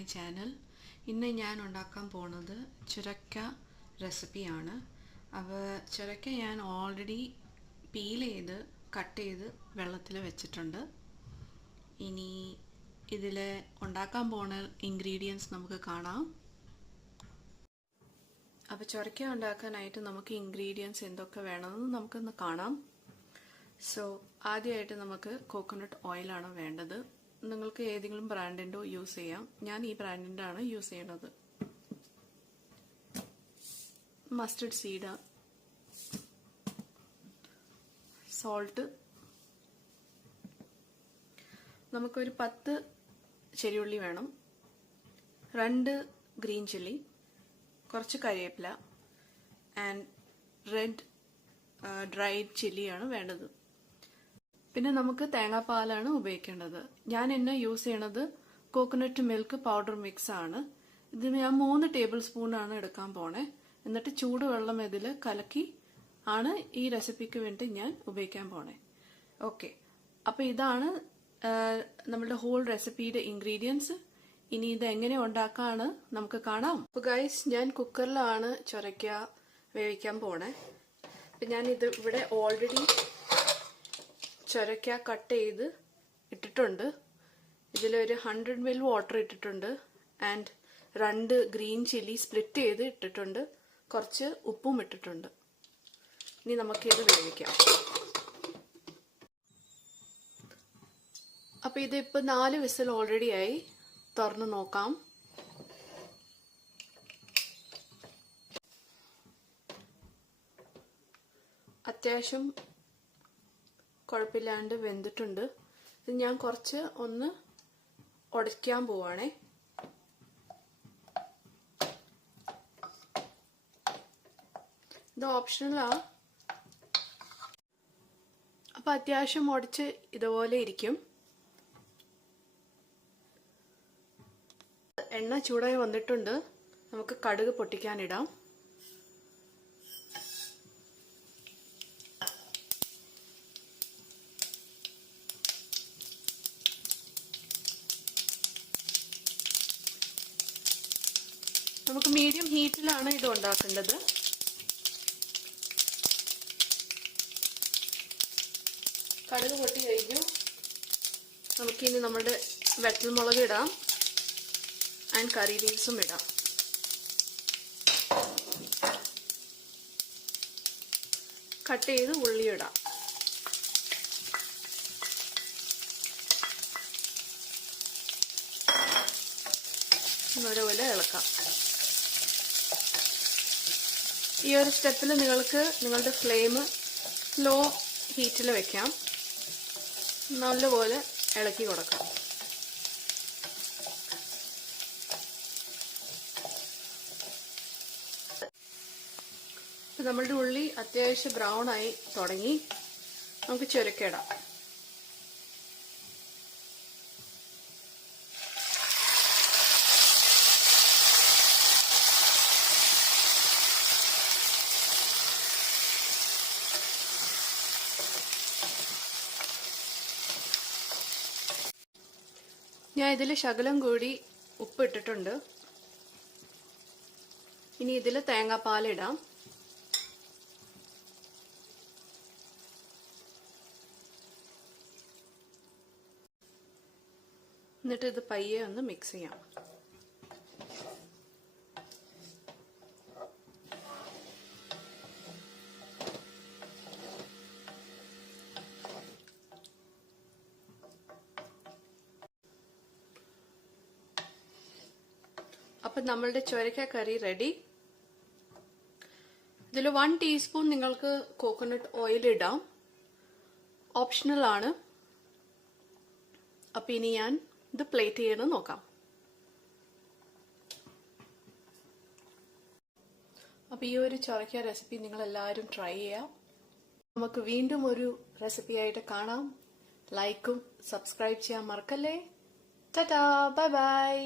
My channel. ഇന്ന് ഞാൻ ഉണ്ടാക്കാൻ പോകുന്നത് ചുരക്ക റെസിപ്പിയാണ്. അപ്പോൾ ചുരക്ക ഞാൻ ഓൾറെഡി പീൽ ചെയ്ത് കട്ട് ചെയ്ത് വെള്ളത്തിൽ വെച്ചിട്ടുണ്ട്. ഇനി ഇതിൽ ഉണ്ടാക്കാൻ പോകുന്ന ഇൻഗ്രീഡിയൻസ് നമുക്ക് കാണാം. അപ്പോൾ ചുരക്ക ഉണ്ടാക്കാനായിട്ട് നമുക്ക് ഇൻഗ്രീഡിയൻസ് എന്തൊക്കെ വേണമെന്ന് നമുക്കൊന്ന് കാണാം. സോ ആദ്യമായിട്ട് നമുക്ക് കോക്കനട്ട് ഓയിലാണ് വേണ്ടത്. നിങ്ങൾക്ക് ഏതെങ്കിലും ബ്രാൻഡിൻ്റെ യൂസ് ചെയ്യാം. ഞാൻ ഈ ബ്രാൻഡിൻ്റെ ആണ് യൂസ് ചെയ്യുന്നത്. മസ്റ്റർഡ് സീഡ്, സോൾട്ട്, നമുക്കൊരു 10 ചെറിയുള്ളി വേണം, 2 ഗ്രീൻ ചില്ലി, കുറച്ച് കറിവേപ്പില ആൻഡ് റെഡ് ഡ്രൈഡ് ചില്ലിയാണ് വേണ്ടത്. പിന്നെ നമുക്ക് തേങ്ങാപ്പാലാണ് ഉപയോഗിക്കേണ്ടത്. ഞാൻ ഇന്ന് യൂസ് ചെയ്യണത് കോക്കനട്ട് മിൽക്ക് പൗഡർ മിക്സ് ആണ്. ഇത് ഞാൻ 3 ടേബിൾ സ്പൂണാണ് എടുക്കാൻ പോണേ. എന്നിട്ട് ചൂടുവെള്ളം ഇതിൽ കലക്കി ആണ് ഈ റെസിപ്പിക്ക് വേണ്ടി ഞാൻ ഉപയോഗിക്കാൻ പോണേ. ഓക്കെ, അപ്പോൾ ഇതാണ് നമ്മുടെ ഹോൾ റെസിപ്പിയുടെ ഇൻഗ്രീഡിയൻസ്. ഇനി ഇത് എങ്ങനെ ഉണ്ടാക്കാണ് നമുക്ക് കാണാം. അപ്പോൾ ഗൈസ്, ഞാൻ കുക്കറിലാണ് ചുരക്ക വേവിക്കാൻ പോണേ. അപ്പം ഞാൻ ഇത് ഇവിടെ ഓൾറെഡി ചുരക്ക കട്ട് ചെയ്ത് ഇട്ടിട്ടുണ്ട്. ഇതിലൊരു 100 ml വാട്ടർ ഇട്ടിട്ടുണ്ട് ആൻഡ് 2 ഗ്രീൻ ചില്ലി സ്പ്ലിറ്റ് ചെയ്ത് ഇട്ടിട്ടുണ്ട്, കുറച്ച് ഉപ്പും ഇട്ടിട്ടുണ്ട്. ഇനി നമുക്കിത് വേവിക്കാം. അപ്പോൾ ഇതിപ്പോൾ 4 വിസിൽ ഓൾറെഡി ആയി. തുറന്ന് നോക്കാം. അത്യാവശ്യം കുഴപ്പമില്ലാണ്ട് വെന്തിട്ടുണ്ട്. ഇത് ഞാൻ കുറച്ച് ഒന്ന് ഉടയ്ക്കാൻ പോവാണേ. ഇത് ഓപ്ഷണലാ. അപ്പം അത്യാവശ്യം ഉടച്ച് ഇതുപോലെ ഇരിക്കും. എണ്ണ ചൂടായി വന്നിട്ടുണ്ട്. നമുക്ക് കടുക് പൊട്ടിക്കാനിടാം. നമുക്ക് മീഡിയം ഹീറ്റിലാണ് ഇത് ഉണ്ടാക്കേണ്ടത്. കടുക് പൊട്ടി കഴിഞ്ഞു. നമുക്കിനി നമ്മുടെ വറ്റൽമുളക് ഇടാം ആൻഡ് കറി ലീവ്സും ഇടാം. കട്ട് ചെയ്ത് ഉള്ളി ഇടാം. ഒരേപോലെ ഇളക്കാം. ഈ ഒരു സ്റ്റെപ്പിൽ നിങ്ങൾക്ക് നിങ്ങളുടെ ഫ്ലെയിം ലോ ഹീറ്റിൽ വെക്കാം. നല്ലപോലെ ഇളക്കി കൊടുക്കാം. നമ്മളുടെ ഉള്ളി അത്യാവശ്യം ബ്രൗൺ ആയി തുടങ്ങി. നമുക്ക് ചുരക്കയിടാം. ഞാൻ ഇതിൽ ശകലം കൂടി ഉപ്പ് ഇട്ടിട്ടുണ്ട്. ഇനി ഇതിൽ തേങ്ങാപ്പാലിടാം. എന്നിട്ട് ഇത് പയ്യെ ഒന്ന് മിക്സ് ചെയ്യാം. അപ്പം നമ്മളുടെ ചുരക്ക കറി റെഡി. ഇതിൽ 1 ടീസ്പൂൺ നിങ്ങൾക്ക് കോക്കനട്ട് ഓയിൽ ഇടാം, ഓപ്ഷണൽ ആണ്. അപ്പം ഇനി ഞാൻ ഇത് പ്ലേറ്റ് ചെയ്യണം നോക്കാം. അപ്പം ഈ ഒരു ചുരക്ക റെസിപ്പി നിങ്ങൾ എല്ലാവരും ട്രൈ ചെയ്യാം. നമുക്ക് വീണ്ടും ഒരു റെസിപ്പി ആയിട്ട് കാണാം. ലൈക്കും സബ്സ്ക്രൈബ് ചെയ്യാൻ മറക്കല്ലേ. Tata, bye bye.